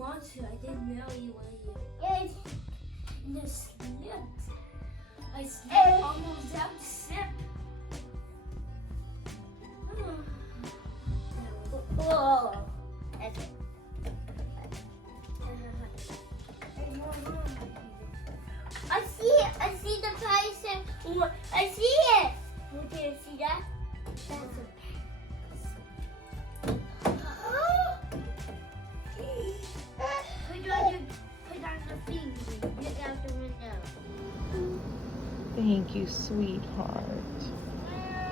monster. I didn't know you were here. Yes. And I slipped. I slipped almost out the ship. Whoa. That's it. I see it. I see the person. I see it. You can see that? That's a put on the thing. Get out the window. Thank you, sweetheart.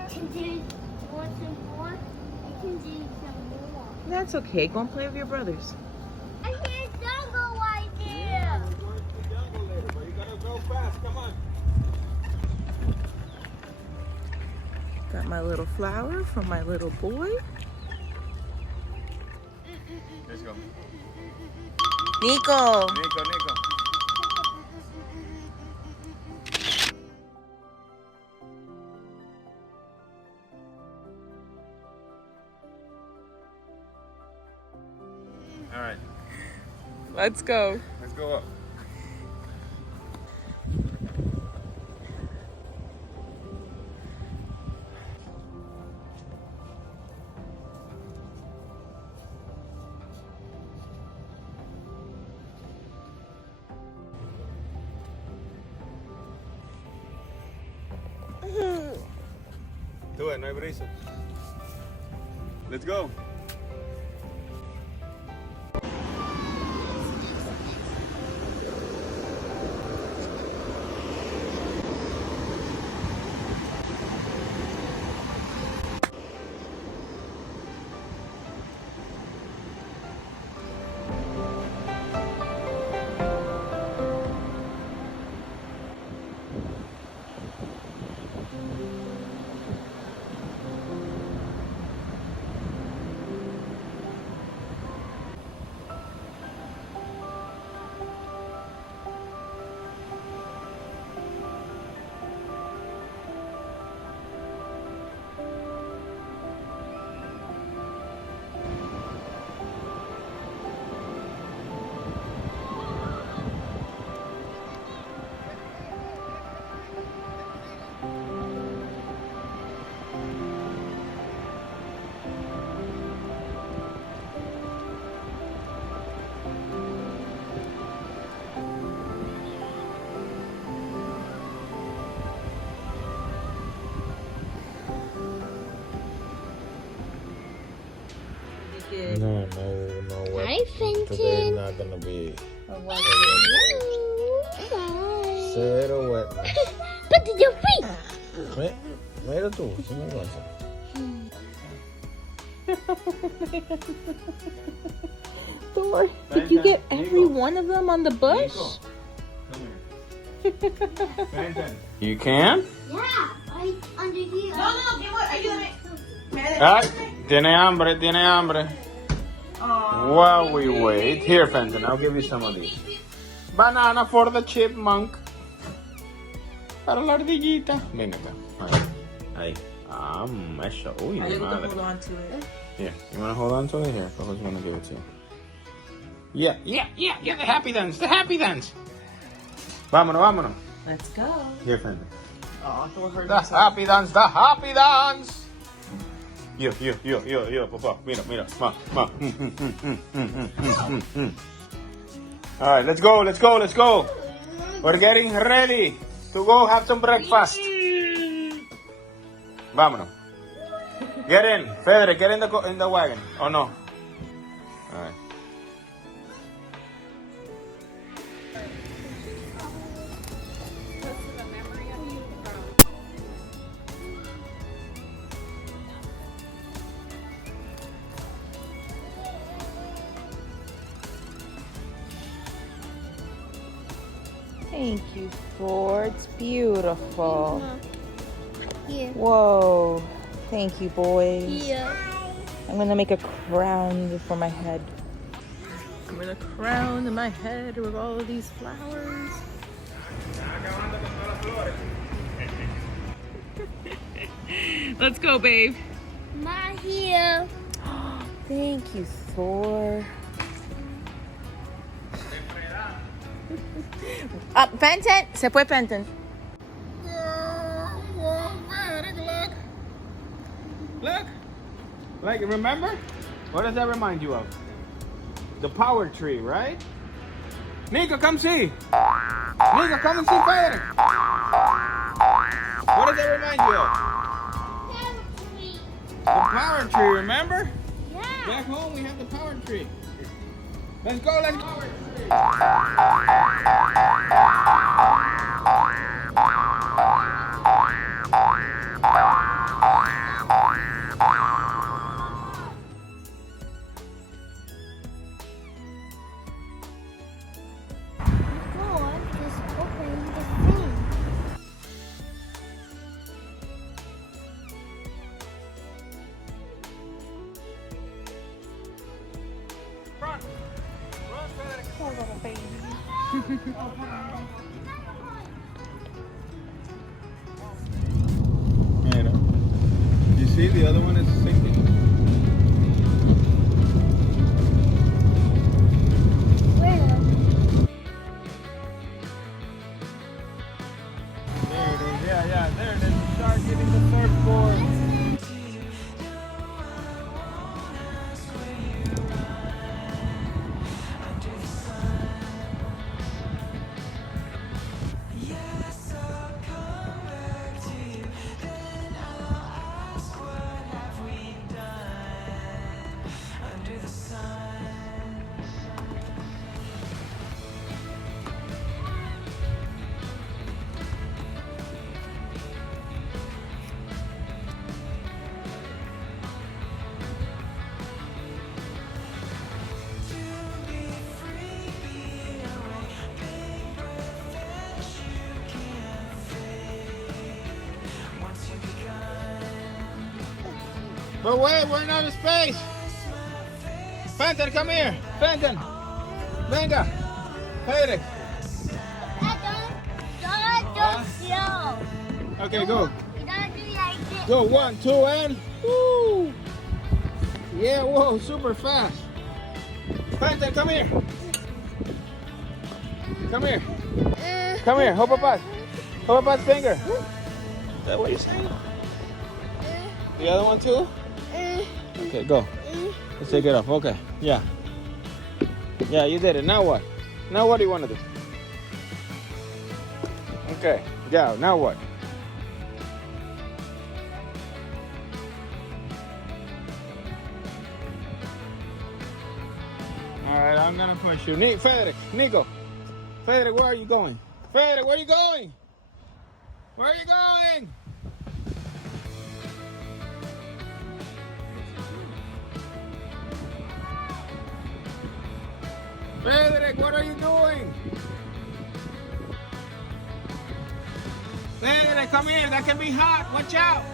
Can do want some more? I can do some more. That's okay. Go and play with your brothers. I hear jungle right there. We're going to the jungle later, but you gotta go fast. Come on. Got my little flower from my little boy. Let's go. Nico. Nico. All right, Let's go. let's go up. Do it, no hay brisa. Let's go. No wet. Hi, Fenton. Today's not gonna be zero wet. Put it your feet. Mira tú, ¿qué me pasa? Thor, did you get every one of them on the bush? You can? Yeah, right under here. Ay, tiene hambre. While we wait, here Fenton, I'll give you some of these. Banana for the chipmunk. Para la ardillita. Ven acá. Ahí. Eso. Uy, Are you able to madre. hold on to it? Here, you wanna hold on to it? Here, who's gonna give it to you? Yeah, the happy dance. Vámonos. Let's go. Here, Fenton. Oh, Thor heard The himself. happy dance. Yo, papá, mira, ma. All right, let's go. We're getting ready to go have some breakfast. Vámonos. Get in, Federic, get in the wagon. Oh no. All right. Thank you, Thor. It's beautiful. Here. Whoa. Thank you, boys. Here. I'm gonna make a crown for my head. I'm gonna crown my head with all of these flowers. Let's go, babe. My here. Thank you, Thor. Fenton, se fue Fenton. Look. Look. Like, remember? What does that remind you of? The power tree, right? Nico, come see. Nico, come and see Frederick. What does that remind you of? The power tree, remember? Yeah. Back home we have the power tree. Let's go, let's go. God is opening the thing. Run. Run, Frederick. Poor little baby. Mira. You see, the other one is sinking. Where? There it is. Yeah, there it is. Start getting the surfboard. But wait, we're in outer space. Fenton, come here. Fenton. Venga. Frederick. Don't slow. Okay, go. You don't do like this. Go, 1, 2, and woo! Yeah, whoa, super fast. Fenton, come here. Come here. Come here. Hold Papa's. Hold Papa's finger. Is that what you're saying? The other one too? Okay, go. Let's take it off. Okay. Yeah. Yeah, you did it. Now what? Now what do you want to do? Okay. Yeah, now what? All right, I'm gonna push you. Frederick, Nico. Frederick, where are you going? Frederick, where are you going? Where are you going? Frederick, what are you doing? Frederick, come here. That can be hot. Watch out.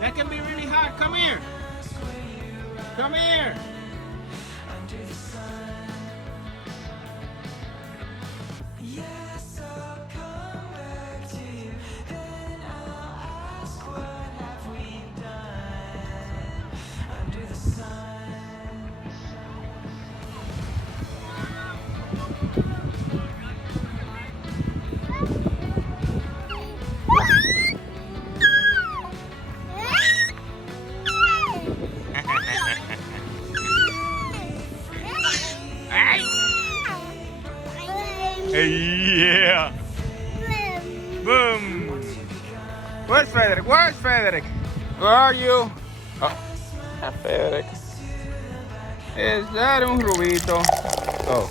That can be really hot. Come here. Come here. Yeah. Boom. Where's Frederick? Where's Frederick? Where are you? Oh, not Frederick. Is that un rubito? Oh.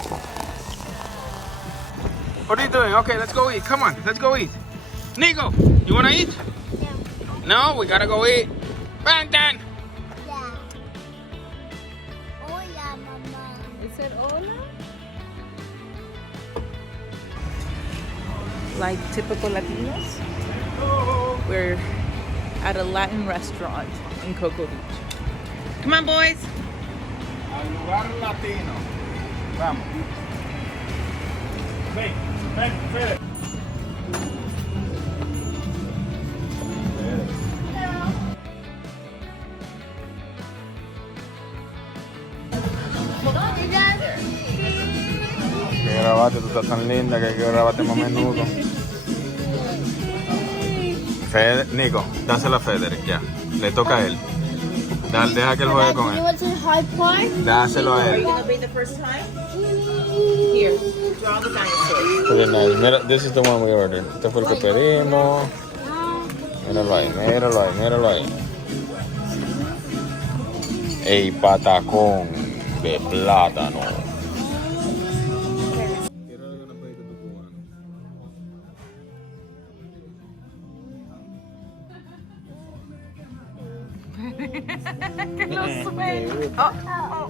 What are you doing? Okay, let's go eat. Come on, let's go eat. Nico, you wanna eat? No, we gotta go eat. Fenton. Yeah. Hola, mamá. It said hola? Like typical Latinos, we're at a Latin restaurant in Cocoa Beach. Come on, boys. Al lugar latino. Vamos. Ven, ven, Frederick. grabarte, tú estás tan linda que hay que grabarte más menudo. Nico, dásela a Federic, ya. Le toca a él. Deja que él juegue con él. Dáselo a él. Gonna be the first time? Here, draw the dinosaur. Pretty nice. Mira, this is the one we ordered. Este fue el que pedimos. Míralo ahí, míralo ahí, míralo ahí. El patacón de plátano.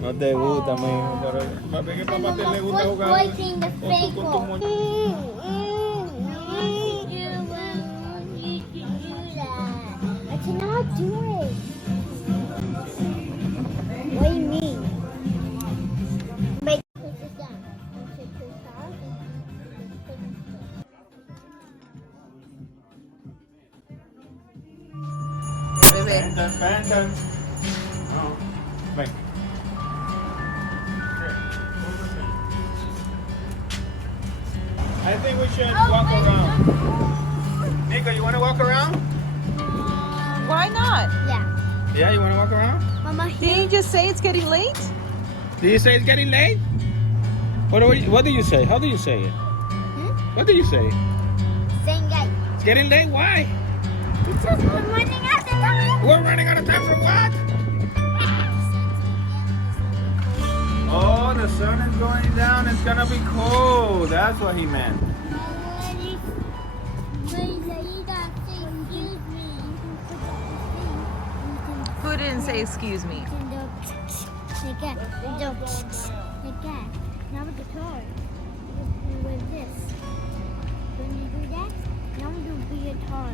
No te gusta, mijo, pero papi, que papá te le gusta jugar con tu muñeco. I cannot do it. What do you mean? Wait, put this down. Bebé. Fenton. No. Ven. I think we should walk around. Nico, you want to walk around? Why not? Yeah. Yeah, you want to walk around? Mama, Didn't you just say it's getting late? Did you say it's getting late? What do you say? How do you say it? What do you say? same guy. It's getting late? Why? Because we're running out of time. We're running out of time for what? Oh, the sun is going down. It's gonna be cold. That's what he meant. Who didn't say excuse me? Now with the toy. With this. When you do that, now we do be a toy.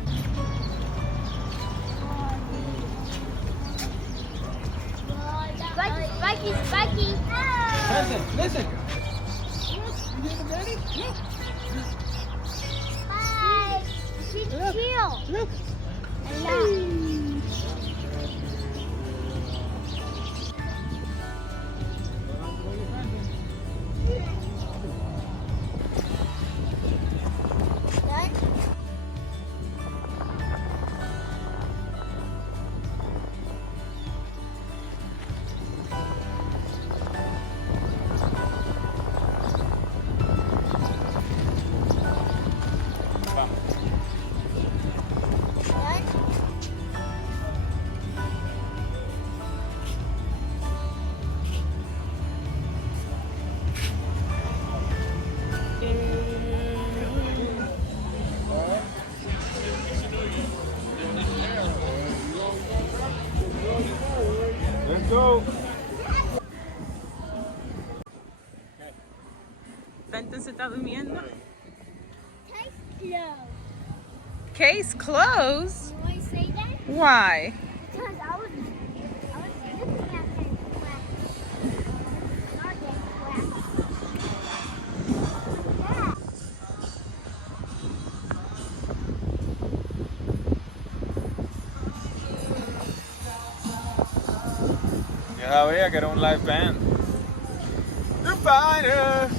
Spiky, Spiky. Listen. Hi. She's chill. Look. Let's go. Fenton se está durmiendo. Case closed. Case closed? You want to say that? Why? Because I was looking at him wax. Not that wax. Ya sabía que era un live band. To find her,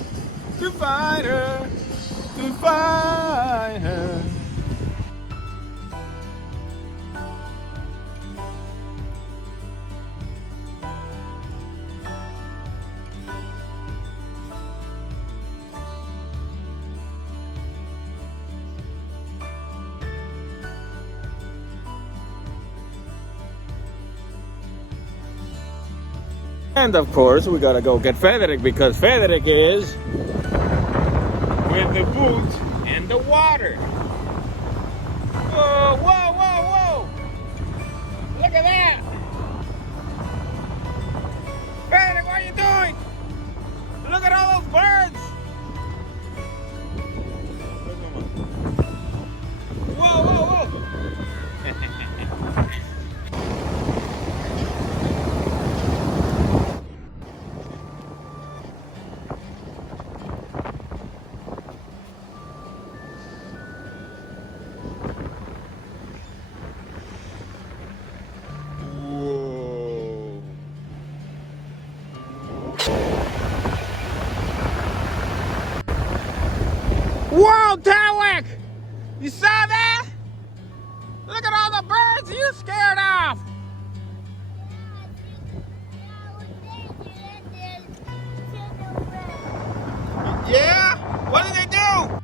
to find her, to find her. And of course, we gotta go get Federic because Federic is with the boot in the water. Whoa, whoa, whoa, whoa! Look at that! Federic, what are you doing? Look at all those birds! Whoa, whoa, whoa! Whoa, Tawick! You saw that? Look at all the birds you scared off. Yeah? What did they do?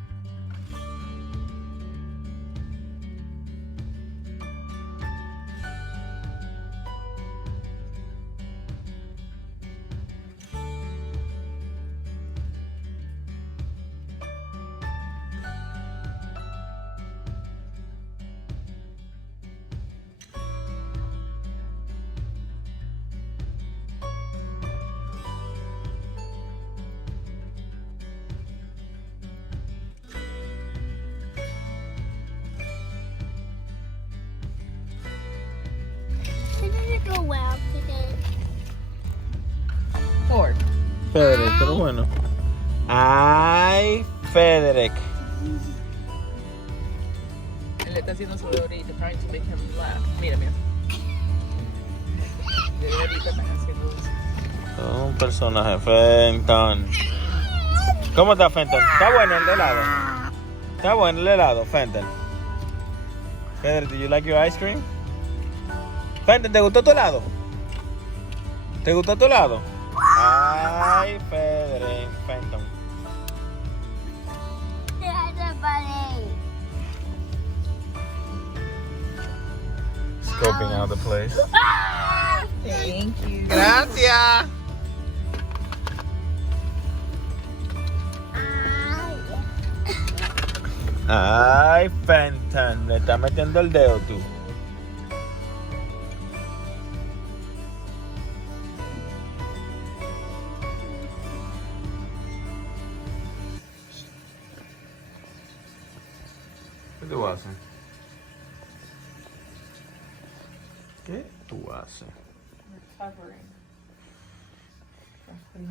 Go well today. Ford. Federic, pero bueno. Ay, Federic. Él le está haciendo su ahorita, trying to make him laugh. Mira, mira. De ahorita están haciendo eso. Un personaje, Fenton. ¿Cómo está Fenton? ¿Está bueno el helado? ¿Está bueno el helado, Fenton? Federic, do you like your ice cream? Fenton, ¿te gustó tu helado? ¿Te gustó tu helado? Ay, Federic, Fenton. Scoping out the place. Thank you. Gracias. Ay, Fenton, le está metiendo el dedo tú. ¿Qué tú haces? ¿Qué tú haces? Recovering.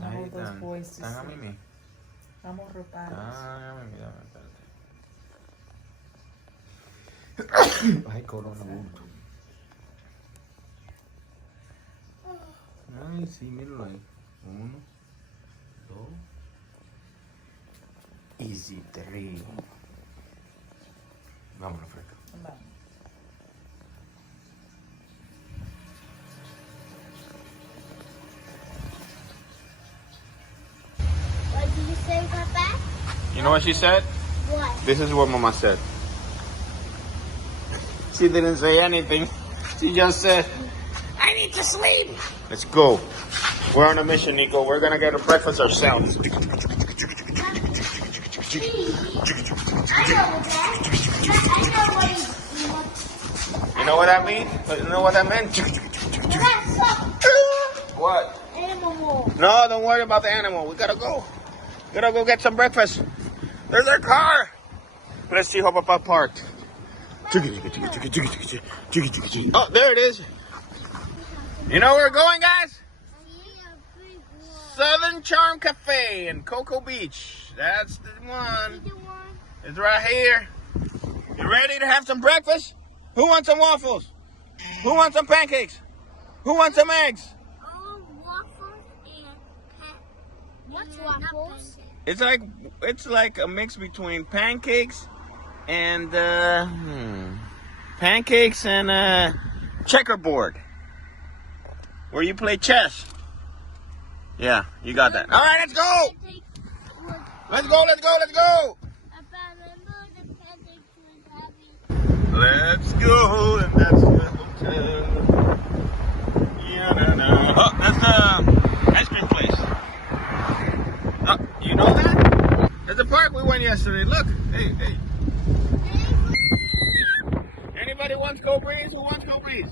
Ahí All those están. boys to Están a sleep. mí. Estamos ropados. Ah, mira, espérate. Ay, corona, bulto. Ay, sí, míralo ahí. 1, 2. Easy 3. Vámonos, Freca. Vamos. What did you say, Papa? You know what she said? What? This is what Mama said. She didn't say anything. She just said, I need to sleep. Let's go. We're on a mission, Nico. We're gonna get a breakfast ourselves. I know that. I know what he's. You know what that means? You know what that meant? What? Animal. No, don't worry about the animal. We gotta go. Gotta go get some breakfast. There's our car. Let's see how Papa parked. Oh, there it is. You know where we're going, guys? Southern Charm Cafe in Cocoa Beach. That's the one. It's right here. You ready to have some breakfast? Who wants some waffles? Who wants some pancakes? Who wants some eggs? Waffles and what's waffles? It's like a mix between pancakes and checkerboard, where you play chess. Yeah, you got that. All right, let's go. Let's go. Let's go. Let's go. Let's go, and that's the hotel. Yeah, no. Oh, that's the ice cream place. Oh, you know that? That's the park we went yesterday. Look, hey. Anybody wants Cold Breeze? Who wants Cold Breeze?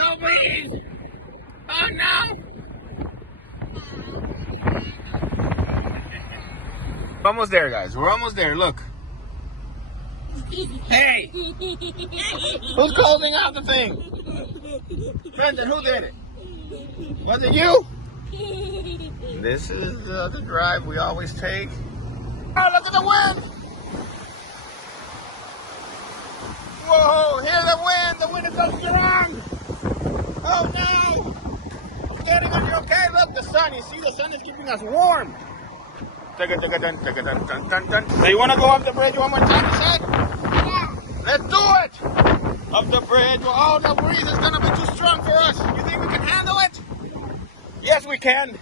Cold Breeze! Oh no! Almost there, guys. We're almost there. Look. Hey! Who's closing out the thing? Brendan, who did it? Was it you? This is the drive we always take. Oh, look at the wind! Whoa, hear the wind! The wind is so strong! Oh no! Getting on, you okay? Look, the sun. You see, the sun is keeping us warm. So you want to go up the bridge one more time, you said? Yeah. Let's do it! Up the bridge. Oh, the breeze is going to be too strong for us. You think we can handle it? Yes, we can.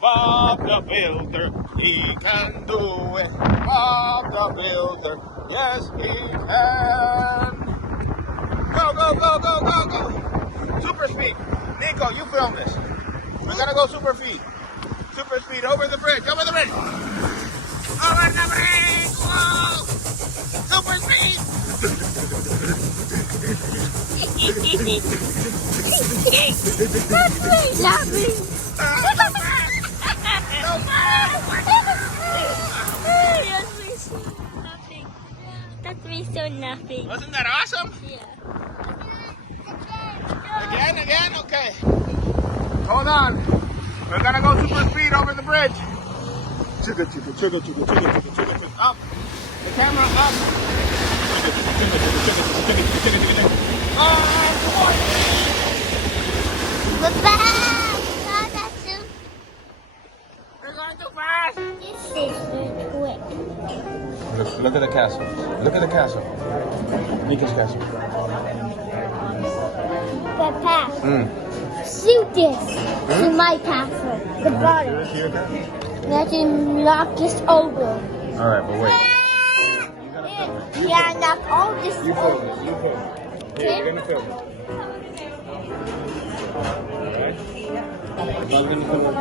Bob the Builder, he can do it. Bob the Builder, yes, he can. Go, go, go, go, go, go. Super speed. Nico, you film this. We're going to go super speed. Super speed over the bridge, over the bridge. Over the bridge. Whoa. Super speed. That's me laughing. So fast. So fast. That's me so laughing. Wasn't that awesome? Yeah. Again? Okay. Hold on. We're gonna go super speed over the bridge. Chugga, chugga, chugga, chugga, chugga, chugga, chugga, chugga. Up. The camera up. Chugga, chugga, chugga, chugga, chugga, chugga, chugga, chugga, chugga. We're back. That's too. We're going too fast. This is quick. Look at the castle. Look at the castle. Nico's castle. Papa, shoot this to my castle. The bottom. Let him knock this over. All right, but wait. Yeah, knock all this You over. film it. You film it. Here, you're gonna film it. Alright? I'm gonna film it.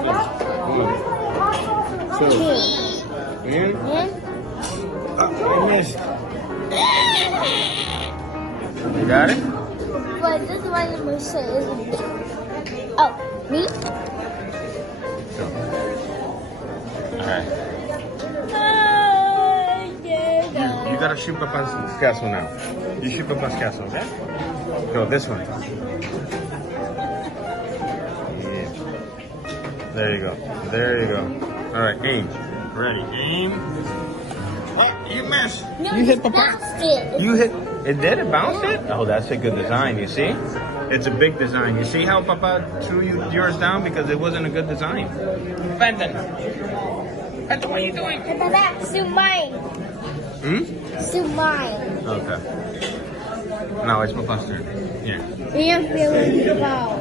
So, and you missed. You got it? But this one is my son, isn't it? Oh, me? Alright. You gotta shoot Papa's castle now. You shoot Papa's castle, okay? Go, this one. Yeah. There you go. There you go. Alright, aim. Ready, aim. Oh, you missed. No, You hit Papa. bounced it. You hit. It did? It bounced it? Oh, that's a good design, you see? It's a big design. You see how Papa threw yours down? Because it wasn't a good design. Fenton. Fenton, what are you doing? Papa, to mine. To mine. Okay. Now it's Papa's turn. Here. You're feeling the ball.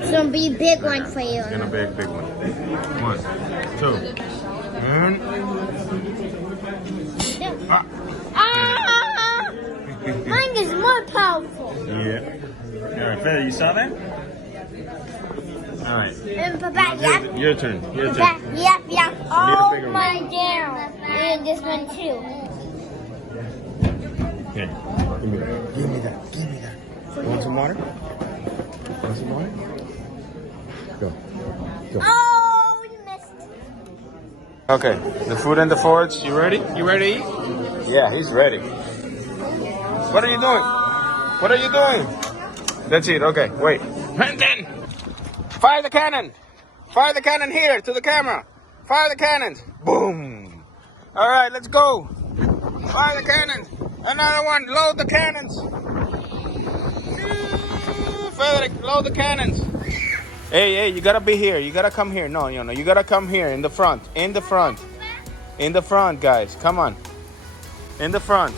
It's gonna be a big one for you. It's gonna be a big one. 1, 2. And. Ah. Ah! Mine is more powerful. Yeah. Alright, Feather, you saw that? Alright. And Papa, yep. Your turn. Your Papa, turn. yep. All bigger my down. And this one too. Here. Give me that. Give me that. Give me that. Want some water? Want some water? Go. Go. Oh, you missed. Okay. The food and the forage. You ready? You ready to eat? Yeah, he's ready. What are you doing? What are you doing? That's it. Okay. Wait. Fenton! Fire the cannon! Fire the cannon here to the camera. Fire the cannons. Boom. All right, let's go. Fire the cannons. Another one. Load the cannons. Frederick, load the cannons. Hey, you gotta be here. You gotta come here. No. You gotta come here in the front. In the front. In the front, guys. Come on. In the front.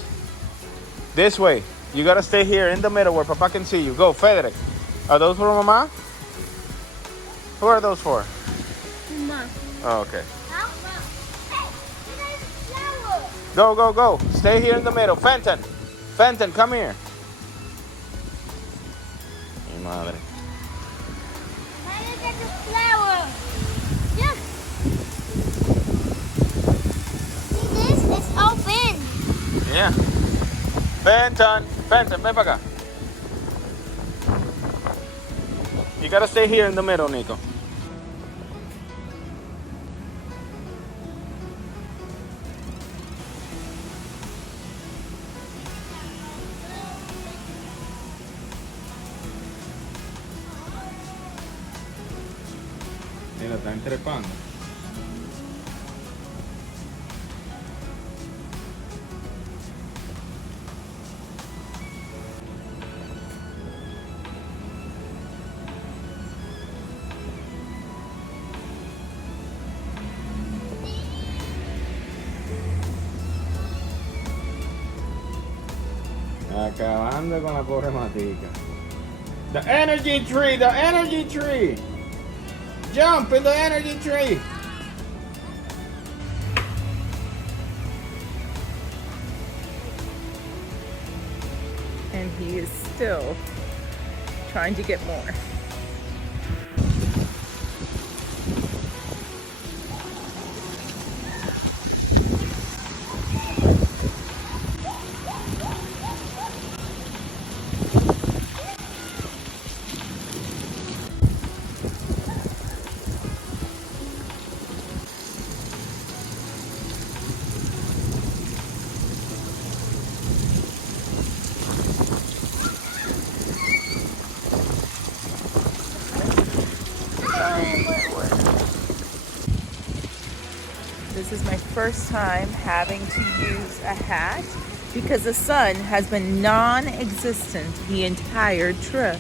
This way. You gotta stay here in the middle where Papa can see you. Go, Frederick. Are those for Mama? Who are those for? Mama. Oh, okay. Hey, flower. Go. Stay here in the middle. Fenton, come here. Mi madre. Look at the flower. Look. See this? It's open. Yeah. Fenton, ven para acá. You gotta stay here in the middle, Nico. Mira, está entrepando. Acabando con la pobre matica. The energy tree, the energy tree. Jump in the energy tree. And he is still trying to get more. This is my first time having to use a hat because the sun has been non-existent the entire trip.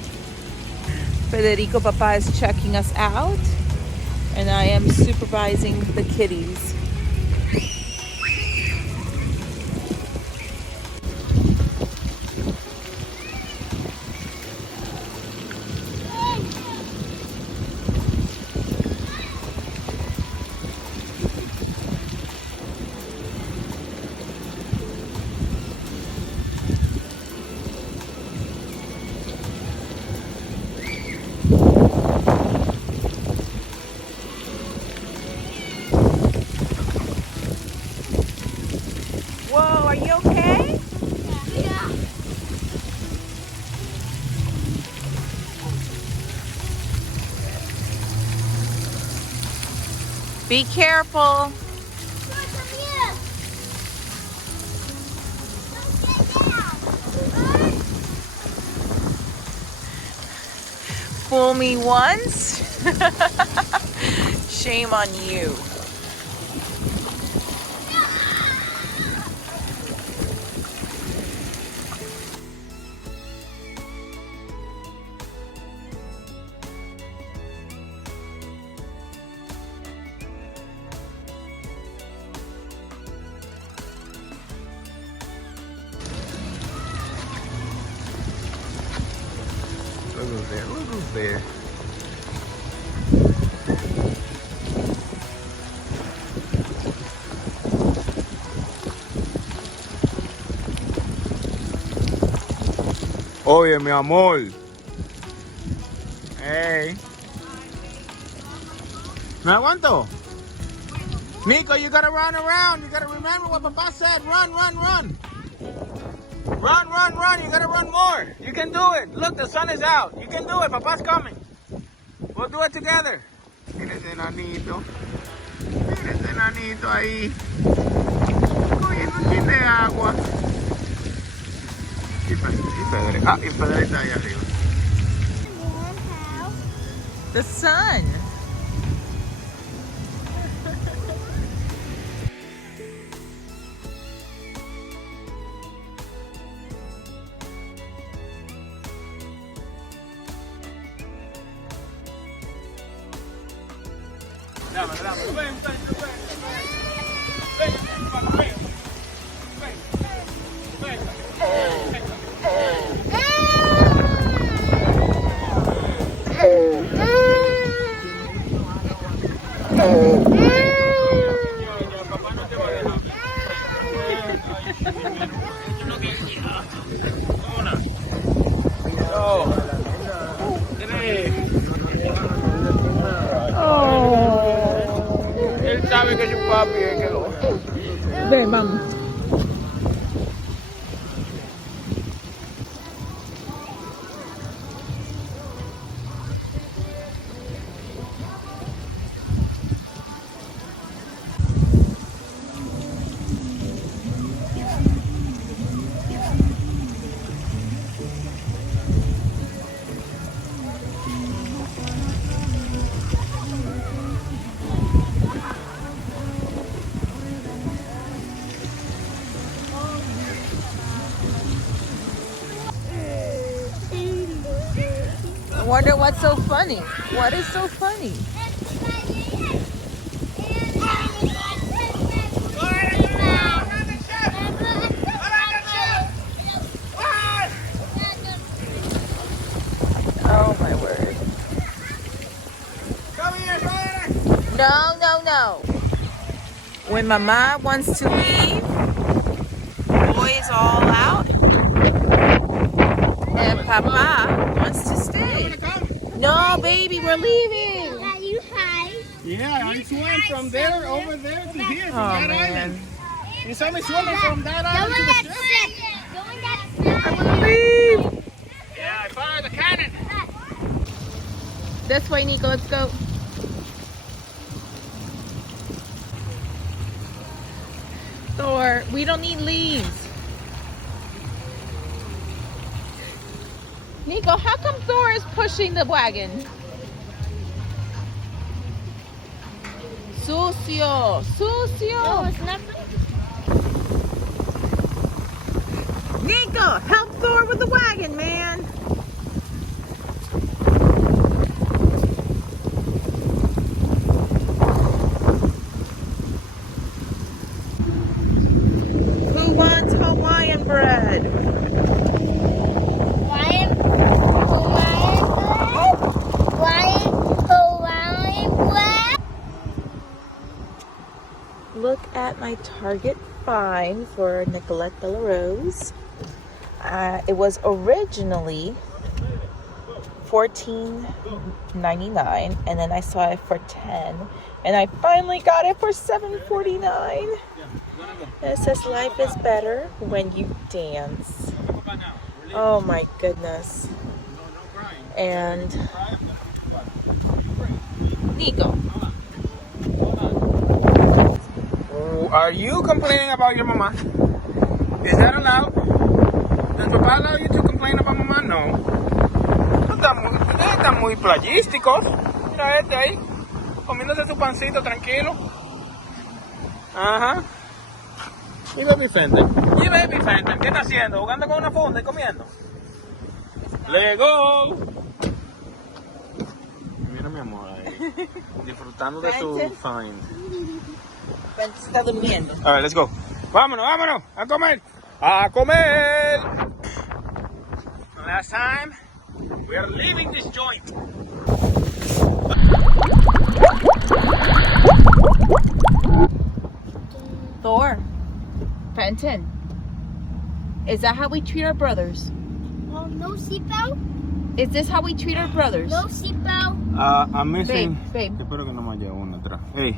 Federico Papa is checking us out and I am supervising the kitties. Whoa, are you okay? Yeah. Be careful. Fool me once, shame on you. Look who's there, look who's there. Oye, mi amor. Hey. ¿Me aguanto? Nico, you gotta run around. You gotta remember what Papa said. Run, run, run. Run, run, run. You gotta run more. You can do it. Look, the sun is out. You can do it. Papa's coming. We'll do it together. Mira ese enanito. Mira ese enanito ahí. Cogiendo un chin de agua. Y Pedro. Ah, y Pedro está ahí arriba. The sun. Él sabe que su papi es que lo... Ven, vamos. I wonder what's so funny. What is so funny? No, no, no. When Mama wants to leave, boy is all out, and Papa wants to stay. No, baby, we're leaving. Are you high? Yeah, I swam from there over there to here, from Oh, that man. island. You saw me swimming from that island to the ship? I want to leave. Yeah, I fired the cannon. This way, Nico, let's go. Thor, we don't need leaves. Nico, how come Thor is pushing the wagon? Sucio, sucio. No, it's not. Nico, help Thor with the wagon, man. Who wants Hawaiian bread? Hawaiian bread. Look at my Target find for Nicolette de la Rose. It was originally $14.99, and then I saw it for $10, and I finally got it for $7.49. It says life is better when you dance. Oh my goodness. And Nico. Are you complaining about your mama? Is that allowed? Does Papa allow you to complain about mama? No. Ustedes están muy playísticos. Mira este ahí, comiéndose su pancito tranquilo. Ajá. Y baby Fenton. ¿Y baby Fenton? ¿Qué está haciendo? ¿Jugando con una funda y comiendo? ¡Let go! Mira mi amor ahí, disfrutando de su find. Se está durmiendo. A ver, let's go. Vámonos, vámonos, a comer. ¡A comer! Last time, we are leaving this joint. Thor, Fenton, is that how we treat our brothers? Oh, no seatbelt? Is this how we treat our brothers? No seatbelt. I'm missing. Babe. Espero que no me haya una atrás. Hey,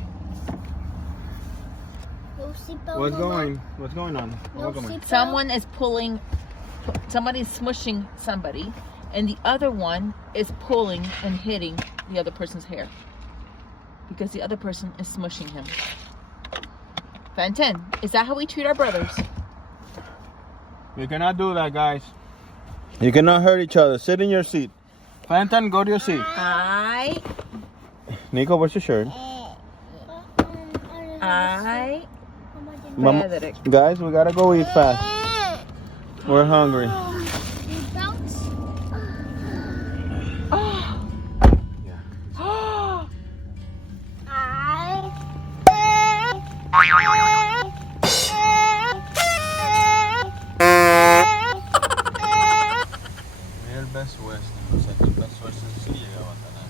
No seatbelt. what's Mama. going? What's going on? No Welcome. seatbelt. Someone is pulling, somebody's smushing somebody, and the other one is pulling and hitting the other person's hair because the other person is smushing him. Fenton, is that how we treat our brothers? You cannot do that, guys. You cannot hurt each other. Sit in your seat. Fenton, go to your seat. Nico, what's your shirt? Mama, Frederick. guys, we gotta go eat fast. We're hungry. Seatbelts? Oh. Yeah. Oh. Mira el Best West. O sea que el Best West sí llegaba a ganar.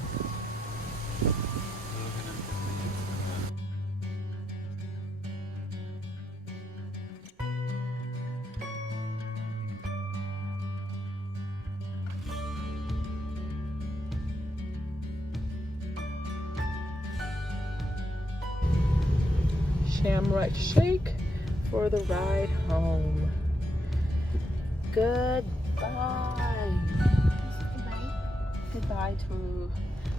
Shamrock Shake for the ride home. Goodbye. Goodbye to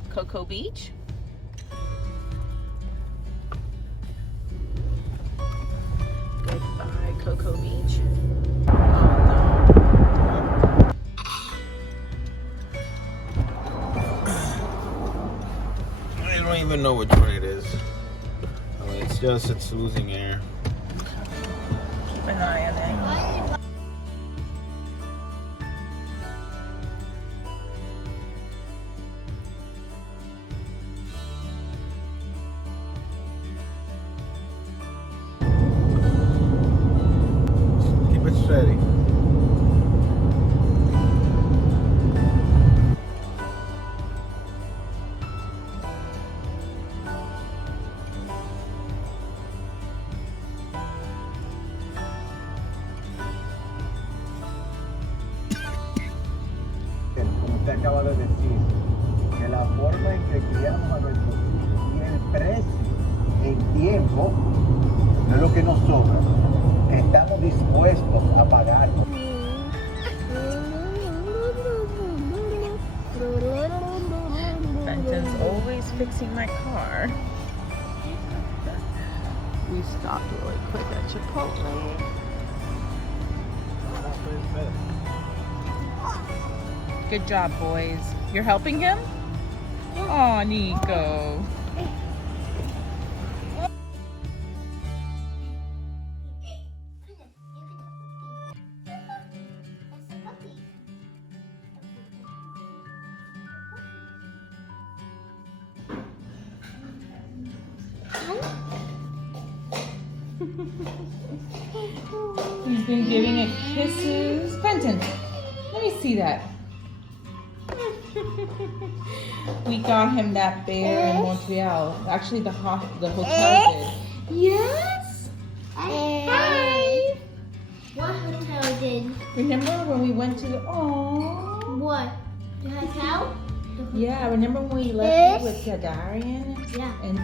Cocoa Beach. Goodbye, Cocoa Beach. I don't even know which way it is. I mean, it's losing air. Keep an eye on it. Keep it steady. que criamos a nuestros hijos. Y el precio, el tiempo, no es lo que nos sobra. Estamos dispuestos a pagarlo. Fenton's always fixing my car. We stopped really quick at Chipotle. Good job, boys. You're helping him? Aw, Nico. He's been giving it kisses. Fenton, let me see that. We got him that bear in Montreal. Actually, the hotel did. Yes? Hi. What hotel did? Remember when we went to the... Aww. What? The hotel? Yeah, remember when we left with Darian? Yeah. And